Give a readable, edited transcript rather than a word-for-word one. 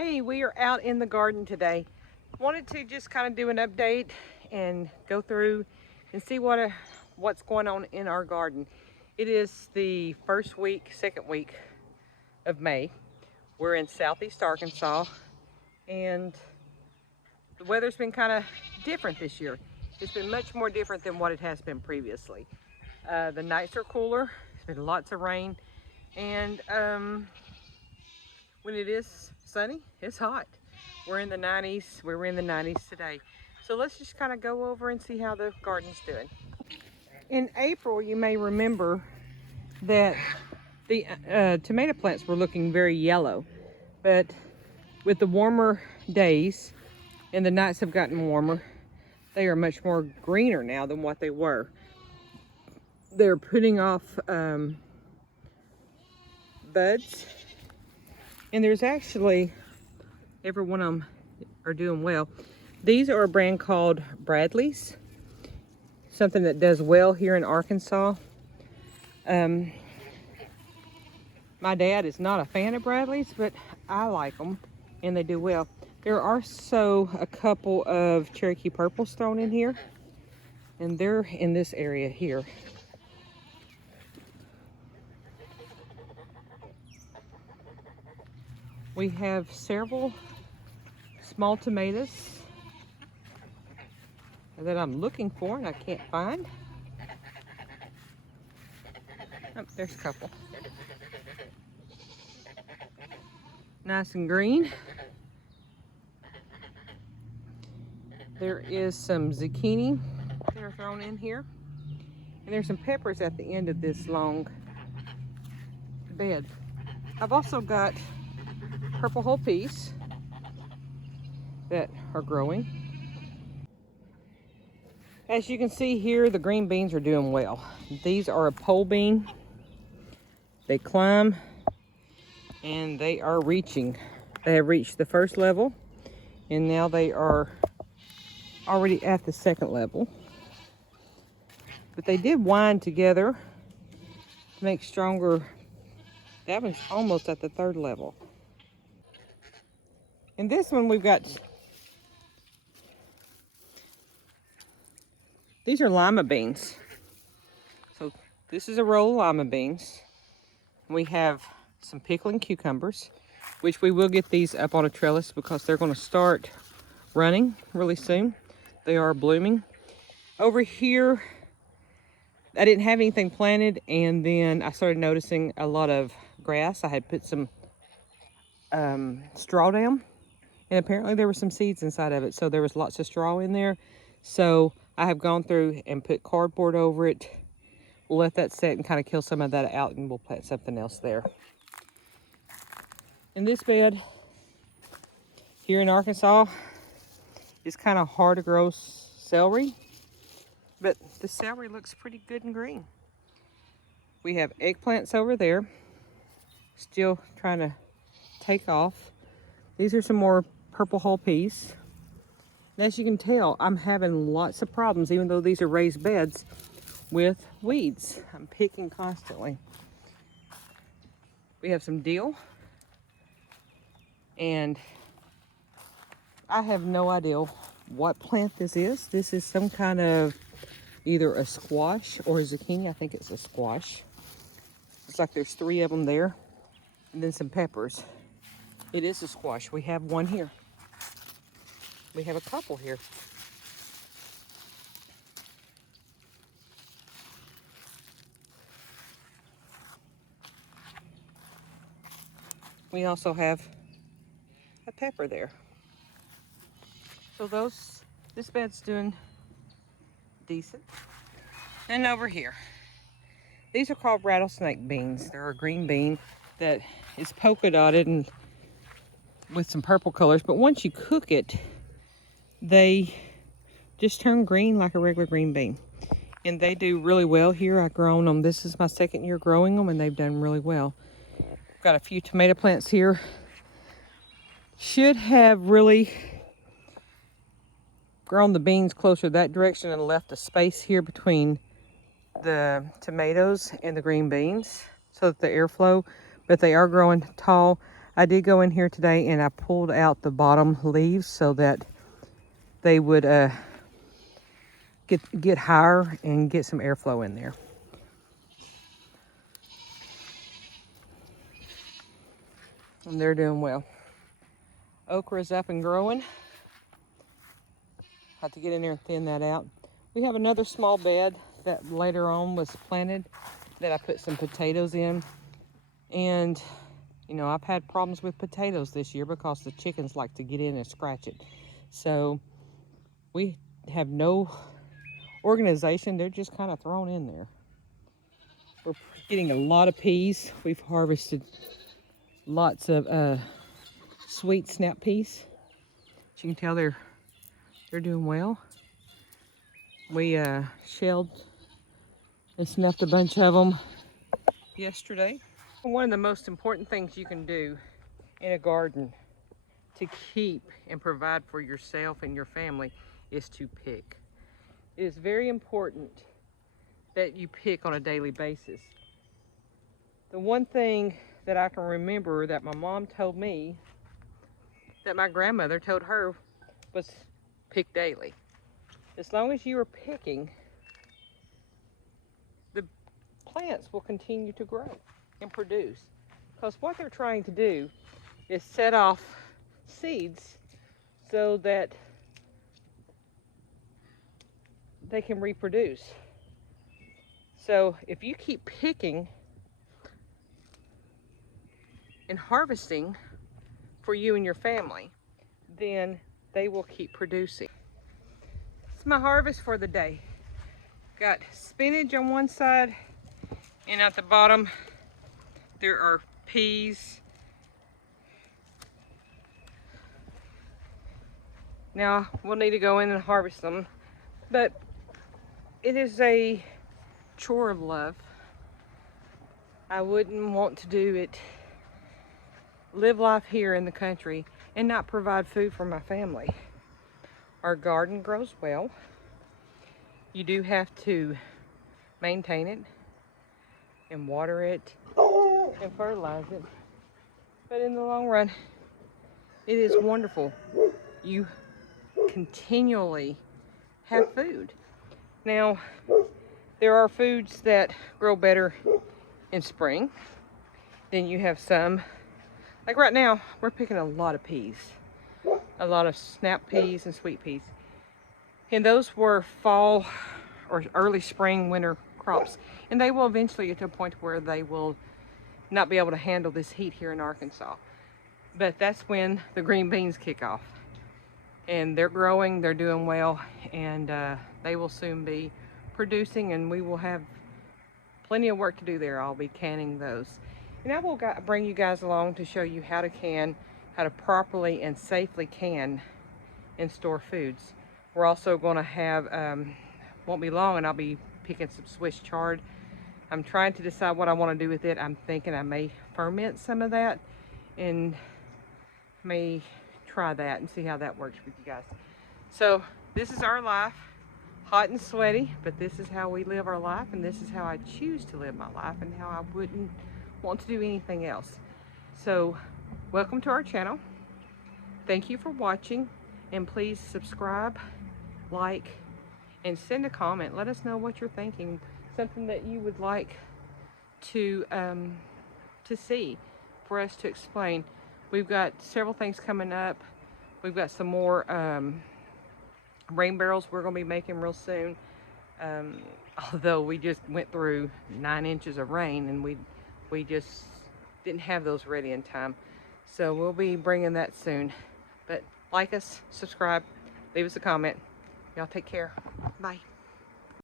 Hey, we are out in the garden today. Wanted to just kind of do an update and go through and see what's going on in our garden. It is the second week of May. We're in southeast Arkansas, and the weather's been kind of different this year. It's been much more different than what it has been previously. The nights are cooler. There's been lots of rain, and when it is sunny, it's hot. We're in the 90s. We were in the 90s today. So let's just kind of go over and see how the garden's doing. In April, you may remember that the tomato plants were looking very yellow, but with the warmer days and the nights have gotten warmer, they are much more greener now than what they were. They're putting off buds, and there's actually, every one of them are doing well. These are a brand called Bradley's, something that does well here in Arkansas. My dad is not a fan of Bradley's, but I like them and they do well. There are also a couple of Cherokee Purples thrown in here, and they're in this area here. We have several small tomatoes that I'm looking for and I can't find. Oh, there's a couple. Nice and green. There is some zucchini that are thrown in here. And there's some peppers at the end of this long bed. I've also got purple whole peas that are growing. As you can see here, the green beans are doing well. These are a pole bean. They climb and they are reaching. They have reached the first level and now they are already at the second level. But they did wind together to make stronger. That one's almost at the third level. In this one, we've got, these are Lima beans. So this is a roll of Lima beans. We have some pickling cucumbers, which we will get these up on a trellis because they're going to start running really soon. They are blooming. Over here, I didn't have anything planted, and then I started noticing a lot of grass. I had put some straw down, and apparently there were some seeds inside of it, so there was lots of straw in there. So I have gone through and put cardboard over it. We'll let that set and kind of kill some of that out, and we'll plant something else there. In this bed here in Arkansas, it's kind of hard to grow celery, but the celery looks pretty good and green. We have eggplants over there, still trying to take off. These are some more purple whole peas. And as you can tell, I'm having lots of problems, even though these are raised beds, with weeds. I'm picking constantly. We have some dill, and I have no idea what plant this is. This is some kind of either a squash or a zucchini. I think it's a squash. It's like there's 3 of them there, and then some peppers. It is a squash. We have one here. We have a couple here. We also have a pepper there. So this bed's doing decent. And over here, these are called rattlesnake beans. They're a green bean that is polka dotted and with some purple colors, but once you cook it, they just turn green like a regular green bean. And they do really well here. I've grown them. This is my second year growing them, and they've done really well. Got a few tomato plants here. Should have really grown the beans closer that direction and left a space here between the tomatoes and the green beans so that the airflow, but they are growing tall. I did go in here today and I pulled out the bottom leaves so that they would get higher and get some airflow in there. And they're doing well. Okra is up and growing. Have to get in there and thin that out. We have another small bed that later on was planted that I put some potatoes in. And, you know, I've had problems with potatoes this year because the chickens like to get in and scratch it. So we have no organization. They're just kind of thrown in there. We're getting a lot of peas. We've harvested lots of sweet snap peas. As you can tell, they're doing well. We shelled and snuffed a bunch of them yesterday. One of the most important things you can do in a garden to keep and provide for yourself and your family is to pick. It is very important that you pick on a daily basis. The one thing that I can remember that my mom told me that my grandmother told her was pick daily. As long as you are picking, the plants will continue to grow and produce. Because what they're trying to do is set off seeds so that they can reproduce. So if you keep picking and harvesting for you and your family, then they will keep producing. It's my harvest for the day. Got spinach on one side, and at the bottom there are peas. Now we'll need to go in and harvest them, but it is a chore of love. I wouldn't want to do it, live life here in the country and not provide food for my family. Our garden grows well. You do have to maintain it and water it and fertilize it. But in the long run, it is wonderful. You continually have food. Now, there are foods that grow better in spring. Then you have some, like right now, we're picking a lot of peas. A lot of snap peas and sweet peas. And those were fall or early spring, winter crops. And they will eventually get to a point where they will not be able to handle this heat here in Arkansas. But that's when the green beans kick off. And they're growing, they're doing well, and they will soon be producing, and we will have plenty of work to do there. I'll be canning those. And I will bring you guys along to show you how to can, how to properly and safely can and store foods. We're also going to have, won't be long, and I'll be picking some Swiss chard. I'm trying to decide what I want to do with it. I'm thinking I may ferment some of that and may try that and see how that works with you guys. So this is our life, hot and sweaty, but this is how we live our life, and this is how I choose to live my life, and how I wouldn't want to do anything else. So welcome to our channel. Thank you for watching, and please subscribe, like, and send a comment. Let us know what you're thinking, something that you would like to see for us to explain. We've got several things coming up. We've got some more rain barrels we're going to be making real soon. Although we just went through 9 inches of rain, and we just didn't have those ready in time. So we'll be bringing that soon. But like us, subscribe, leave us a comment. Y'all take care. Bye.